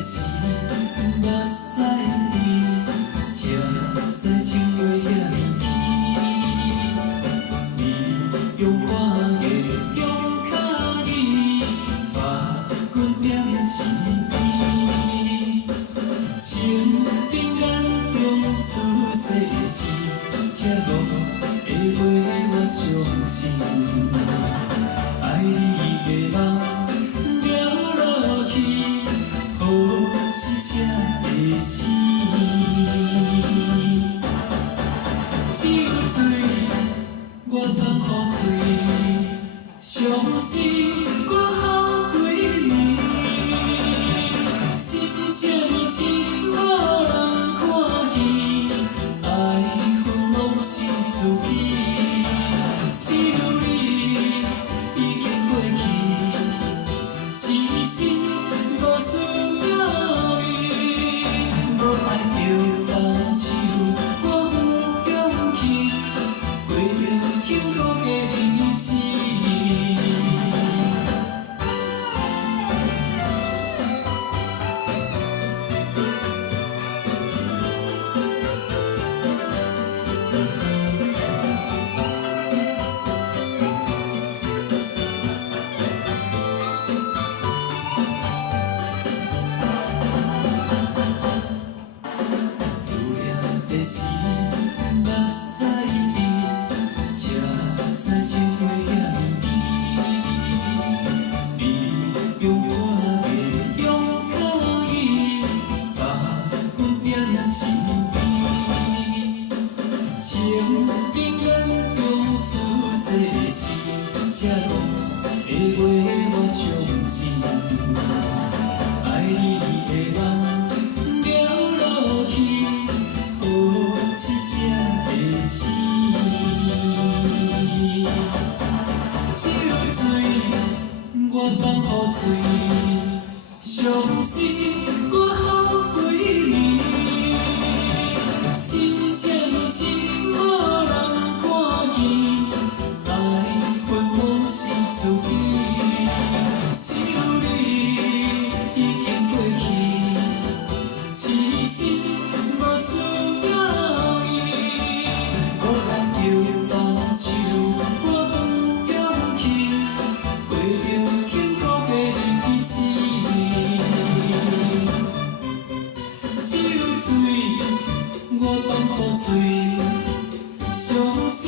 时，目屎滴，才知情话遐尼甜。你用我的用脚语，把阮点心意。情平安中出世时，这五个月我相信，爱你的梦。 我放雨水，伤心我后悔你，心这呢深，无人看见，爱恨拢心自己，想你已经过去，痴心无需要伊，无爱着放手，我有勇气。 幸福的日子。思念的时，目屎滴。 才情话遐尼甜，你用我的用脚语，把阮点心意。情平安中出世时，这5个月我相信，爱你的梦了落去，好似这个星。 我放雨水，伤心我后悔你，心这呢深，无人看见，爱恨拢是自己，想你已经过去，痴心无需要伊，无咱就放手，我有勇气。 我放雨水，伤心。